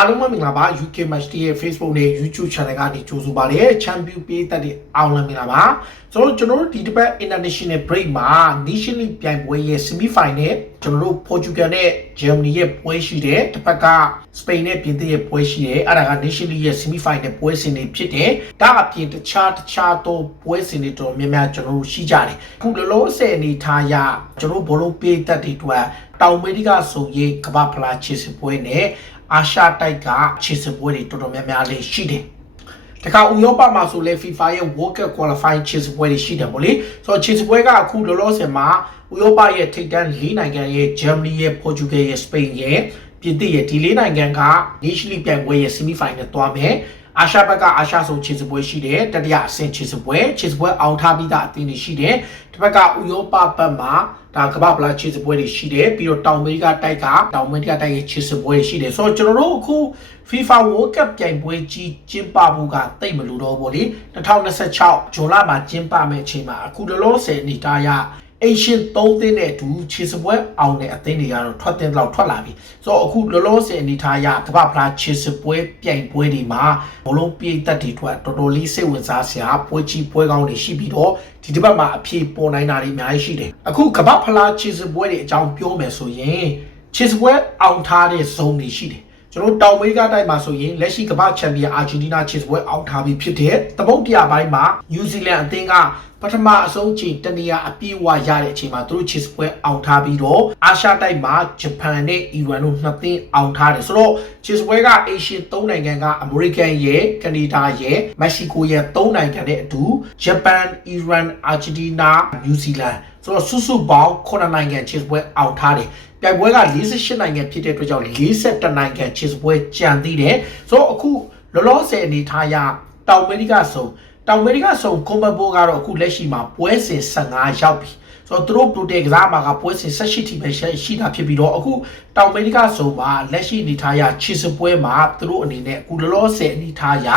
အားလုံးပဲမင်္ဂလာပါ UK Match Day ရဲ့ Facebook နဲ့ YouTube Channel ကနေကြိုဆိုပါရစေ။ Champion ပေးသက်တဲ့အောင်လည်းမင်္ဂလာပါ။ဆိုတော့ကျွန်တော်တို့ဒီတစ်ပတ် International Break မှာ Nation League ပြိုင်ပွဲရဲ့ Semi Final ကျွန်တော်တို့ Portugal နဲ့ Germany ရဲ့ပွဲရှိတယ်။တစ်ပတ်က Spain နဲ့ပြင်သစ်ရဲ့ပွဲရှိတယ်။အဲ့ဒါက Nation League ရဲ့ Semi Final ပွဲစဉ်တွေဖြစ်တယ်။ဒါအပြင်တခြားတခြားသောပွဲစဉ်တွေတော်များများကျွန်တော်တို့ရှိကြတယ်။အခုလောလောဆယ်အနေထားအရကျွန်တော်တို့ဘောလုံးပေးသက်တွေအတွက်တောင်အမေရိကဆိုရင်ကမ္ဘာဖလားချစ်စပွဲနဲ့ အာရှတိုက်ကခြေစပွဲတွေတော်တော်များများလေးရှိတယ်။တခါဥရောပမှာဆိုလဲ FIFA ရဲ့ World Cup Qualifying ခြေစပွဲတွေရှိတယ်ဗောလေ။ဆိုတော့ခြေစပွဲကအခုလောလောဆယ်မှာဥရောပရဲ့ထိပ်တန်း၄နိုင်ငံရဲ့ Germany ရဲ့ Portugal ရဲ့ Spain ရဲ့ပြင်သစ်ရဲ့ဒီ၄နိုင်ငံက Nation League ပြိုင်ပွဲရဲ့ Semi Final သွားမယ်။ အာရှဘက်ကအာရှဆုံးခြေစပွဲရှိတယ်တတိယအဆင့်ခြေစပွဲခြေစပွဲအောင်ထားပြီးသားအသင်းတွေရှိတယ်တစ်ဘက်ကဥရောပဘက်မှာဒါကမ္ဘာပလာခြေစပွဲတွေရှိတယ်ပြီးတော့တောင်အမေရိကတိုက်ကတောင်အမေရိကတိုက်ရဲ့ခြေစပွဲတွေရှိတယ်ဆိုတော့ကျွန်တော်တို့အခု FIFA World Cup ပြိုင်ပွဲကြီးကျင်းပဖို့ကတိတ်မလို့တော့ဘူးလေ2026ဂျွန်လမှာကျင်းပမယ့်အချိန်မှာအခုလောလောဆယ်နေတာရ အရှင်သုံးသင်းနဲ့အတူခြေစပွဲအောင်တဲ့အသင်းတွေကတော့ထွက်တင်တော့ထွက်လာပြီဆိုတော့အခုလောလောဆယ်အနေထားရကမ္ဘာဖလားခြေစပွဲပြိုင်ပွဲတွေမှာဘလုံးပြေးသက်တွေထွက်တော်တော်လေးစိတ်ဝင်စားစရာပွဲကြီးပွဲကောင်းတွေရှိပြီးတော့ဒီတစ်ပတ်မှာအဖြေပေါ်နိုင်တာတွေအများကြီးရှိတယ်အခုကမ္ဘာဖလားခြေစပွဲတွေအကြောင်းပြောမယ်ဆိုရင်ခြေစပွဲအောင်ထားတဲ့ဇုံတွေရှိတယ် ကျွန်တော်တောင်အမေရိကတိုက်မှာဆိုရင်လက်ရှိကမ္ဘာချန်ပီယံအာဂျင်တီးနားချစ်ပွဲအောင်ထားပြီးဖြစ်တဲ့သမုတ်တရားပိုင်းမှာနယူးဇီလန်အသင်းကပထမအဆုံးချိန်တနေရာအပြည့်အဝရတဲ့အချိန်မှာသူတို့ချစ်ပွဲအောင်ထားပြီးတော့အာရှတိုက်မှာဂျပန်နဲ့အီရန်တို့နှစ်သင်းအောင်ထားတယ်ဆိုတော့ချစ်ပွဲကအေရှန်၃နိုင်ငံကအမေရိကန်ရဲ့ကနေဒါရဲ့မက္ကဆီကိုရဲ့၃နိုင်ငံနဲ့အတူဂျပန်အီရန်အာဂျင်တီးနားနယူးဇီလန်ဆိုတော့စုစုပေါင်း9နိုင်ငံချစ်ပွဲအောင်ထားတယ် ပြိုင်ပွဲက48နိုင်ငံဖြစ်တဲ့အတွက်ကြောင့်42နိုင်ငံချစ်ပွဲကြံသေးတယ်ဆိုတော့အခုလောလောဆယ်အနေထားရတောင်အမေရိကဆိုတောင်အမေရိကဆိုကွန်ဘဘိုကတော့အခုလက်ရှိမှာပွဲစဉ်15ရောက်ပြီဆိုတော့သူတို့ပရိုတဲကစားမှာကပွဲစဉ်18ထိပဲရှိတာဖြစ်ပြီးတော့အခုတောင်အမေရိကဆိုမှာလက်ရှိအနေထားရချစ်စပွဲမှာသူတို့အနေနဲ့အခုလောလောဆယ်အနေထားရ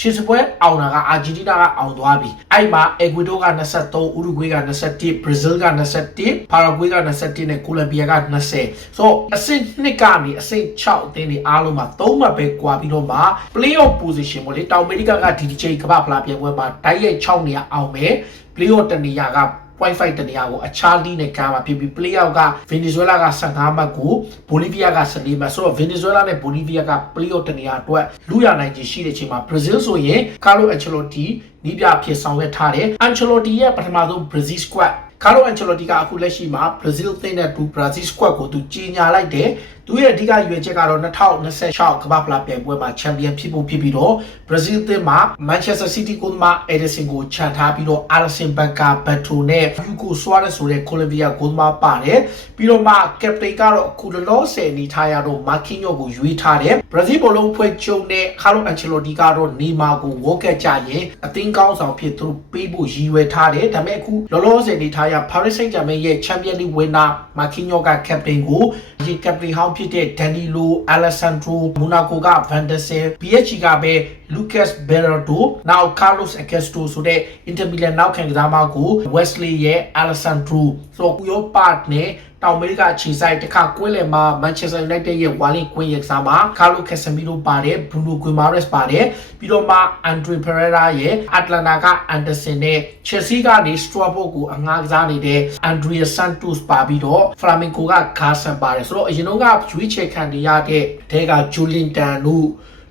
ချစ်စပွဲအောင်တာကအာဂျင်တီးနားကအောင်သွားပြီအဲ့မှာအက်ဂွေဒိုက23ဥရုဂွေးက21ဘရာဇီးက21ပါရာဂွေးက21နဲ့ကိုလံဘီယာက20ဆိုအဆင့်2ကနေအဆင့်6အသင်းတွေအားလုံးမှာ3မှတ်ပဲကွာပြီးတော့မှ playoff position ပေါ့လေတောင်အမေရိကကဒီဒီချိန်ကမ္ဘာဖလားပြပွဲမှာတိုက်ရိုက်6နေရာအောင်မယ် playoff တနေရာက point 5တနေရာကိုအခြားလီးနဲ့ကမ်းမှာဖြစ်ပြီး play out က Venezuela က15မှတ်ကို Bolivia က14မှတ်ဆိုတော့ Venezuela နဲ့ Bolivia က play out တနေရာအတွက်လူရနိုင်ခြင်းရှိတဲ့အချိန်မှာ Brazil ဆိုရင် Carlo Ancelotti နီးပြဖြစ်ဆောင်ရွက်ထားတယ် Ancelotti ရဲ့ပထမဆုံး Brazil squad ကာလိုအန်ချယ်လိုတီကအခုလက်ရှိမှာဘရာဇီးသင်းနဲ့တူဘရာဇီးစကွက်ကိုသူကြီးညာလိုက်တယ်။သူရဲ့အဓိကရွေးချက်ကတော့2026ကမ္ဘာဖလားပြိုင်ပွဲမှာချန်ပီယံဖြစ်ဖို့ဖြစ်ပြီးတော့ဘရာဇီးသင်းမှာမန်ချက်စတာစီးတီးကိုမှအဲဒစ်ဆင်ကိုချန်ထားပြီးတော့အာလဆင်ဘက်ကဘက်ထိုနဲ့ယူကိုဆွာရက်ဆိုတဲ့ကိုလံဘီယာကိုမှပါတယ်။ပြီးတော့မှကက်ပတိန်ကတော့အခုလောဆယ်နေထားရတော့မာကီညိုကိုရွေးထားတယ်။ဘရာဇီးဘောလုံးဖွဲ့ချုပ်နဲ့ကာလိုအန်ချယ်လိုတီကတော့နေမာကိုဝေါ်ကက်ကြရင်အသင်းကောင်းဆောင်ဖြစ်သူပေးဖို့ရည်ရွယ်ထားတယ်။ဒါပေမဲ့အခုလောလောဆယ်နေထားရ Paris Saint-Germain ရဲ့ Champions League winner Marquinhos က captain ကိုဒီ captain ဟောင်းဖြစ်တဲ့ Danilo Alessandro Monaco က Van der Sar PSG ကပဲ Lucas Berardo နောက် Carlos Augusto ဆိုတဲ့ Inter Milan နောက်ခံကစားမကို Wesley ရဲ့ Alessandro ဆိုတော့ဥရောပနဲ့ တောင်အမေရိကခြေဆိုင်တစ်ခါကွင်းလယ်မှာ Manchester United ရဲ့ Wally Quinn ရဲ့ကစားမှာ Carlo Casemiro ပါတယ် Bruno Guimaraes ပါတယ်ပြီးတော့မှ Andre Pereira ရဲ့ Atlanta က Anderson နဲ့ Chelsea ကနေ Strasbourg ကိုအငှားကစားနေတဲ့ Andrea Santos ပါပြီးတော့ Flamengo က Garson ပါတယ်ဆိုတော့အရင်တော့ကရွေးချယ်ခံနေရတဲ့တဲက Julian Tan တို့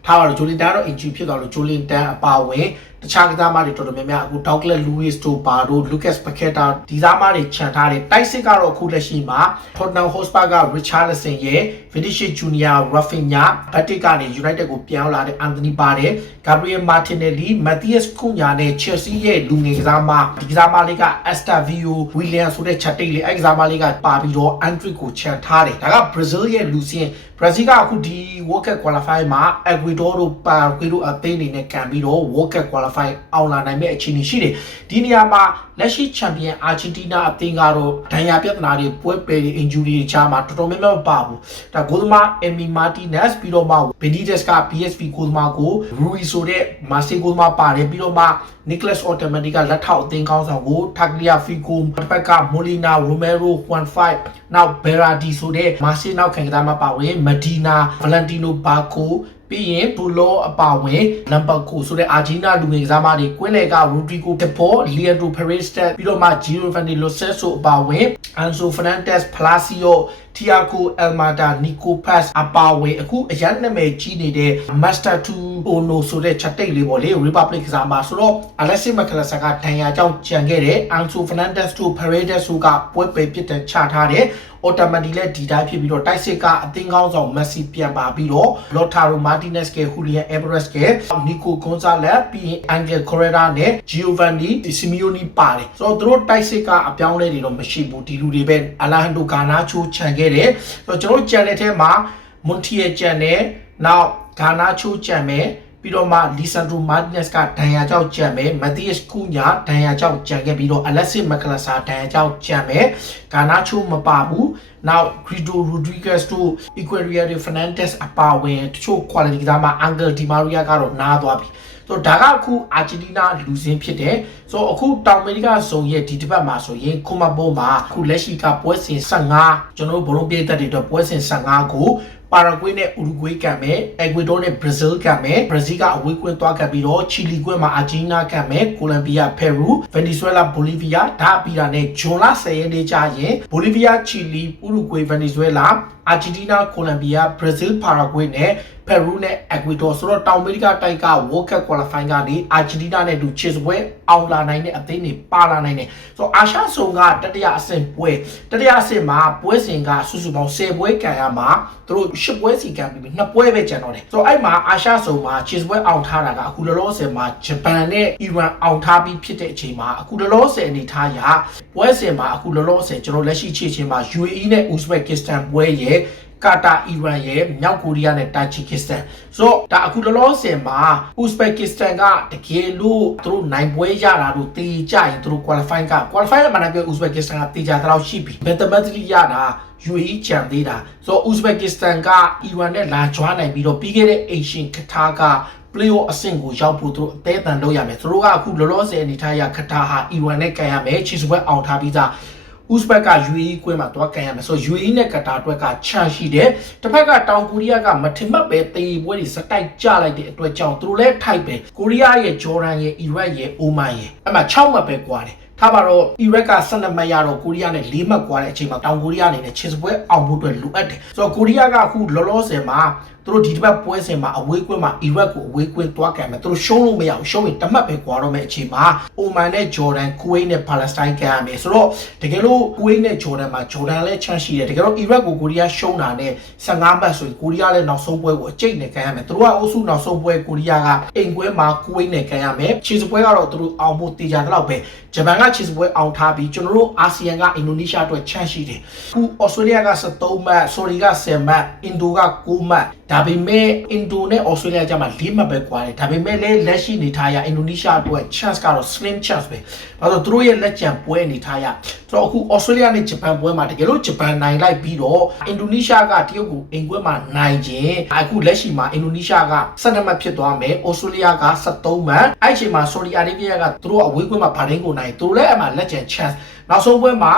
ထားပါတော့ Julian Tan တော့ injury ဖြစ်သွားလို့ Julian Tan အပါဝင် တခြားကစားမတွေတော်တော်များများအခု Douglas Luiz တို့ဘာတို့ Lucas Paqueta ဒီစားမတွေခြံထားတယ်တိုက်စစ်ကတော့အခုလက်ရှိမှာ Tottenham Hotspur က Richarlison ရဲ့ Vinicius Junior Rafinha Batik ကနေ United ကိုပြောင်းလာတဲ့ Anthony ပါတယ် Gabriel Martinelli Matthias Cunha နဲ့ Chelsea ရဲ့လူငယ်ကစားမဒီကစားမလေးက Estavio William ဆိုတဲ့ချက်တိတ်လေးအဲ့ကစားမလေးကပါပြီးတော့ Andrick ကိုခြံထားတယ်ဒါက Brazil ရဲ့လူစင်း Brazil ကအခုဒီ World Cup Qualify မှာ Ecuador တို့ Paraguay တို့အသင်းတွေနဲ့ကန်ပြီးတော့ World Cup Qualify qualify အောင်လာနိုင်မဲ့အခြေအနေရှိတယ်ဒီနေရာမှာလက်ရှိချန်ပီယံအာဂျင်တီးနားအသင်းကတော့ဒဏ်ရာပြဿနာတွေပွဲပယ်တွေ injury တွေချားမှာတော်တော်များများမပါဘူးဒါဂိုသမား Emi Martinez ပြီးတော့မှ Benitez က PSV ဂိုသမားကို Rui ဆိုတဲ့မာဆေဂိုသမားပါတယ်ပြီးတော့မှ Nicholas Otamendi ကလက်ထောက်အသင်းကောင်းဆောင်ကို Tagliafico တစ်ဖက်က Molina Romero Juan Five နောက် Berardi ဆိုတဲ့မာဆေနောက်ခံကစားမပါဝင် Medina Valentino Barco ပြီးရင်ဘူလောအပါဝင်နံပါတ်9ဆိုတဲ့အာဂျီနာလူငယ်ကစားမတွေကွင်းလေကရူဒရီဂိုတပေါ်လီယန်ဒိုဖရက်စတက်ပြီးတော့မှဂျီရိုဖန်နီလိုဆက်ဆိုအပါဝင်အန်ဆိုဖနန်တက်စ်ဖလာစီယို တီယာကိုအယ်မာတာနီကိုပတ်အပါဝင်အခုအရန်နာမည်ကြီးနေတဲ့မတ်စတာ2အိုနိုဆိုတဲ့ချက်တိတ်လေးပေါ့လေ Republic ကစားမဆိုတော့အလက်စစ်မကလဆာကဒဏ်ရာကြောင့်ကြံခဲ့တဲ့အန်ဆိုဖနန်တက်စ်တို့ဖရက်ဒက်ဆိုကပွဲပယ်ပြစ်တဲ့ချထားတဲ့အော်တိုမက်တီလက်ဒီတိုင်းဖြစ်ပြီးတော့တိုက်စစ်ကအသင်းကောင်းဆောင်မက်ဆီပြန်ပါပြီးတော့လော်တာရိုမာတီနက်စ်ကဟူလီယန်အက်ဗရက်စ်ကနီကိုဂွန်ဇာလက်ပြီးရင်အန်ဂယ်ကိုရရာနဲ့ဂျီယိုဗန်နီစီမီယိုနီပါတယ်ဆိုတော့သူတို့တိုက်စစ်ကအပြောင်းလဲတွေတော့မရှိဘူးဒီလူတွေပဲအလာဟန်ဒိုဂါနာချိုခြံခဲ့တယ်ဆိုတော့ကျွန်တော်ကြံတဲ့ထဲမှာမွန်တီယကြံတယ်နောက်ဂါနာချိုကြံမယ် ပြီးတော့မှလီဆန်ဒရိုမာတင်နက်စ်ကဒဏ်ရာကြောင့်ကြံမယ်မက်သီးယစ်ကူညာဒဏ်ရာကြောင့်ကြံခဲ့ပြီးတော့အလက်စစ်မက်ကလဆာဒဏ်ရာကြောင့်ကြံမယ်ဂါနာချိုမပါဘူးနောက် Grito Rodriguez တို့ Equatorial Fernandez အပါဝင်တချို့ quality ကစားမှာ Angel Di Maria ကတော့နားသွားပြီဆိုတော့ဒါကအခုအာဂျင်တီးနားလူစင်းဖြစ်တယ်ဆိုတော့အခုတောင်အမေရိကဇုံရဲ့ဒီတစ်ပတ်မှာဆိုရင်ခုမဘိုးမှာအခုလက်ရှိကပွဲစဉ်15ကျွန်တော်တို့ဘလုံးပြေးသက်တွေတော့ပွဲစဉ်15ကို ပါရာဂွေးနဲ့ဥရုဂွေးကံမယ်အက်ဂွေဒိုနဲ့ဘရာဇီးကံမယ်ဘရာဇီးကအဝေးကွင်းသွားကပ်ပြီးတော့ချီလီကွင်းမှာအာဂျင်တီးနားကံမယ်ကိုလံဘီယာပယ်ရူဗင်နီဇွဲလားဘိုလီဗီးယားဒါပြီးတာနဲ့ဂျွန်လ10ရက်နေ့ကျရင်ဘိုလီဗီးယားချီလီဥရုဂွေးဗင်နီဇွဲလားအာဂျင်တီးနားကိုလံဘီယာဘရာဇီးပါရာဂွေးနဲ့ ပယ်ရူနဲ့အက်ဂွေဒိုဆိုတော့တောင်အမေရိကတိုက်က World Cup Qualifying ကနေအာဂျင်တီးနားနဲ့တူချစ်စပွဲအောင်လာနိုင်တဲ့အသင်းတွေပါလာနိုင်တယ်ဆိုတော့အာရှဆုံကတတိယအဆင့်ပွဲတတိယအဆင့်မှာပွဲစဉ်ကစုစုပေါင်း10ပွဲကန်ရမှာသူတို့10ပွဲစီကန်ပြီးနှစ်ပွဲပဲကျန်တော့တယ်ဆိုတော့အဲ့မှာအာရှဆုံမှာချစ်စပွဲအောင်ထားတာကအခုလောလောဆယ်မှာဂျပန်နဲ့အီရန်အောင်ထားပြီးဖြစ်တဲ့အချိန်မှာအခုလောလောဆယ်အနေထားရပွဲစဉ်မှာအခုလောလောဆယ်ကျွန်တော်လက်ရှိချစ်ချင်းမှာ UAE နဲ့ Uzbekistan ပွဲရဲ့ ကာတာအီရန်ရဲ့မြောက်ကိုရီးယားနဲ့တာဂျီကစ္စတန်ဆိုတော့ဒါအခုလောလောဆယ်မှာဥဇဘက်ကစ္စတန်ကတကယ်လို့သူတို့နိုင်ပွဲရတာလို့တေးကြရင်သူတို့ qualify က qualify မှာနိုင်ပြောဥဇဘက်ကစ္စတန်ကတေးကြတဲ့လောက်ရှိပြီ mathematically ရတာ UAE ချန်သေးတာဆိုတော့ဥဇဘက်ကစ္စတန်ကအီရန်နဲ့လာကြွားနိုင်ပြီးတော့ပြီးခဲ့တဲ့ Asian ကထားက playoff အဆင့်ကိုရောက်ဖို့သူတို့အသေးအံလုပ်ရမယ်သူတို့ကအခုလောလောဆယ်အနေထားရခတာဟာအီရန်နဲ့ကန်ရမယ်ချီစပွဲအောင်ထားပြီးသား ဥစဘက်က UAE ကွင်းမှာတွားကန်ရမယ်ဆိုတော့ UAE နဲ့ကတာအတွက်ကချန်ရှိတယ်တစ်ဖက်ကတောင်ကိုရီးယားကမထင်မှတ်ပဲတေးပွဲတွေစတိုက်ကြလိုက်တဲ့အတွက်ကြောင့်သူတို့လည်းထိုက်ပဲကိုရီးယားရဲ့ဂျော်ဒန်ရဲ့အီရတ်ရဲ့အိုမန်ရဲ့အဲ့မှာ6မှတ်ပဲကွာတယ်ထားပါတော့အီရက်က12မှတ်ရတော့ကိုရီးယားနဲ့4မှတ်ကွာတဲ့အချိန်မှာတောင်ကိုရီးယားအနေနဲ့ချစ်စပွဲအောင်ဖို့အတွက်လိုအပ်တယ်ဆိုတော့ကိုရီးယားကအခုလောလောဆယ်မှာ သူတို့ဒီတစ်ပတ်ပွဲစဉ်မှာအဝေးကွင်းမှာအီရတ်ကိုအဝေးကွင်းသွားကန်မယ်သူတို့ရှုံးလို့မရဘူးရှုံးရင်တမတ်ပဲကွာတော့မယ့်အချိန်မှာအိုမန်နဲ့ဂျော်ဒန်ကူဝိတ်နဲ့ပါလက်စတိုင်းကန်ရမယ်ဆိုတော့တကယ်လို့ကူဝိတ်နဲ့ဂျော်ဒန်မှာဂျော်ဒန်လည်းချန်ရှိတယ်တကယ်လို့အီရတ်ကိုကိုရီးယားရှုံးတာနဲ့15မှတ်ဆိုရင်ကိုရီးယားလည်းနောက်ဆုံးပွဲကိုအကျိတ်နဲ့ကန်ရမယ်သူတို့ကအုပ်စုနောက်ဆုံးပွဲကိုရီးယားကအိမ်ကွဲမှာကူဝိတ်နဲ့ကန်ရမယ်ခြေစပွဲကတော့သူတို့အောင်ဖို့တေချာတော့ပဲဂျပန်ကခြေစပွဲအောင်ထားပြီးကျွန်တော်တို့အာဆီယံကအင်ဒိုနီးရှားအတွက်ချန်ရှိတယ်ခုဩစတြေးလျက73မှတ်ဆော်ဒီက10မှတ်အင်ဒိုက9မှတ်ဒါပေမဲ့အင်ဒိုနဲ့ဩစတြေးလျကျမှ၄မှတ်ပဲကွာတယ်ဒါပေမဲ့လည်းလက်ရှိနေထားရအင်ဒိုနီးရှားအတွက် chance ကတော့ slim chance ပဲဘာလို့သူတို့ရဲ့လက်ကျန်ပွဲအနေထားရဆိုတော့အခုဩစတြေးလျနဲ့ဂျပန်ပွဲမှာတကယ်လို့ဂျပန်နိုင်လိုက်ပြီးတော့အင်ဒိုနီးရှားကတရုတ်ကိုအိမ်ပွဲမှာနိုင်ခြင်းအခုလက်ရှိမှာအင်ဒိုနီးရှားက12မှတ်ဖြစ်သွားမယ်ဩစတြေးလျက73မှတ်အဲ့အချိန်မှာဆော်ဒီအာရေဗျကသူတို့အဝေးကွင်းမှာဗာဒင်းကိုနိုင်သူတို့လည်းအမှလက်ကျန် chance နောက်ဆုံးပွဲမှာ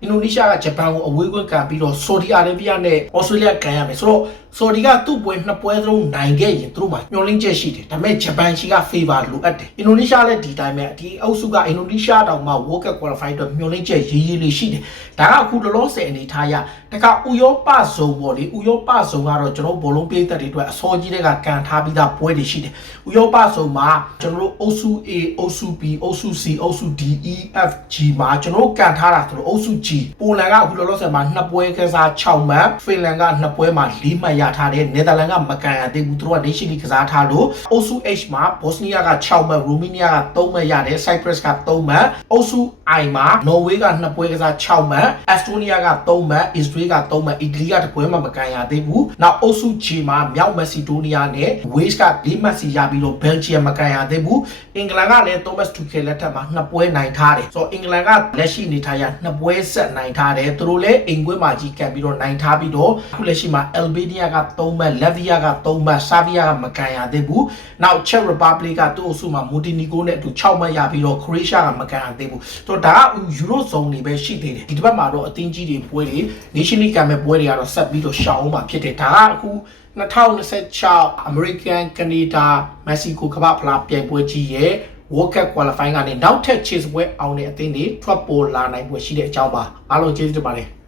အင်ဒိုနီးရှားကဂျပန်ကိုအဝေးကွင်းကန်ပြီးတော့ဆော်ဒီအာရေဗျနဲ့ဩစတြေးလျကန်ရမယ်ဆိုတော့ ဆော်ဒီကသူ့ပွဲနှစ်ပွဲစလုံးနိုင်ခဲ့ရင်သူတို့မှာညှော်လင်းချက်ရှိတယ်ဒါပေမဲ့ဂျပန်ရှိက favor လိုအပ်တယ်အင်ဒိုနီးရှားလည်းဒီတိုင်းပဲဒီအုပ်စုကအင်ဒိုနီးရှားတောင်မှ World Cup Qualify အတွက်ညှော်လင်းချက်ရေးရေးလေးရှိတယ်ဒါကအခုလောလောဆယ်အနေထားရတခါဥရောပဇုံပေါ့လေဥရောပဇုံကတော့ကျွန်တော်ဘောလုံးပေးသက်တွေအတွက်အစောကြီးတွေကကန်ထားပြီးသားပွဲတွေရှိတယ်ဥရောပဇုံမှာကျွန်တော်တို့အုပ်စု A အုပ်စု B အုပ်စု C အုပ်စု D E F G မှာကျွန်တော်တို့ကန်ထားတာဆိုတော့အုပ်စု G ပိုလန်ကအခုလောလောဆယ်မှာနှစ်ပွဲကစား6မှတ်ဖင်လန်ကနှစ်ပွဲမှာ4မှတ်ရရထားတဲ့နယ်သာလန်ကမကန်ရသေးဘူးသူတို့က Nation League ကစားထားလို့အုပ်စု H မှာ Bosnia က6မှတ် Romania က3မှတ်ရတယ် Cyprus က3မှတ်အုပ်စု I မှာ Norway က2ပွဲကစား6မှတ် Estonia က3မှတ် Israel က3မှတ် Italy က1ပွဲမှမကန်ရသေးဘူးနောက်အုပ်စု G မှာမြောက် Macedonia နဲ့ Wales က4မှတ်စီရပြီးတော့ Belgium မကန်ရသေးဘူးအင်္ဂလန်ကလည်း Thomas Tuchel လက်ထက်မှာ2ပွဲနိုင်ထားတယ်ဆိုတော့အင်္ဂလန်ကလက်ရှိနေထားရ2ပွဲဆက်နိုင်ထားတယ်သူတို့လည်းအိမ်ကွင်းမှာကြီးကန်ပြီးတော့နိုင်ထားပြီးတော့အခုလက်ရှိမှာ Albania က3မှတ် Latvia က3မှတ် Serbia ကမကန်ရသေးဘူးနောက် Czech Republic ကသူ့အစုမှာ Montenegro နဲ့အတူ6မှတ်ရပြီးတော့ Croatia ကမကန်ရသေးဘူးဆိုတော့ဒါက Euro zone တွေပဲရှိသေးတယ်ဒီတစ်ပတ်မှာတော့အသင်းကြီးတွေပွဲတွေ Nation League ကမဲ့ပွဲတွေကတော့ဆက်ပြီးတော့ရှောင်အောင်မှာဖြစ်တယ်ဒါကအခု2026 American Canada Mexico ကမ္ဘာဖလားပြိုင်ပွဲကြီးရဲ့ World Cup Qualifying ကနေနောက်ထပ် chase ပွဲအောင်တဲ့အသင်းတွေထွက်ပေါ်လာနိုင်ပွဲရှိတဲ့အကြောင်းပါအားလုံးကျေးဇူးတင်ပါတယ်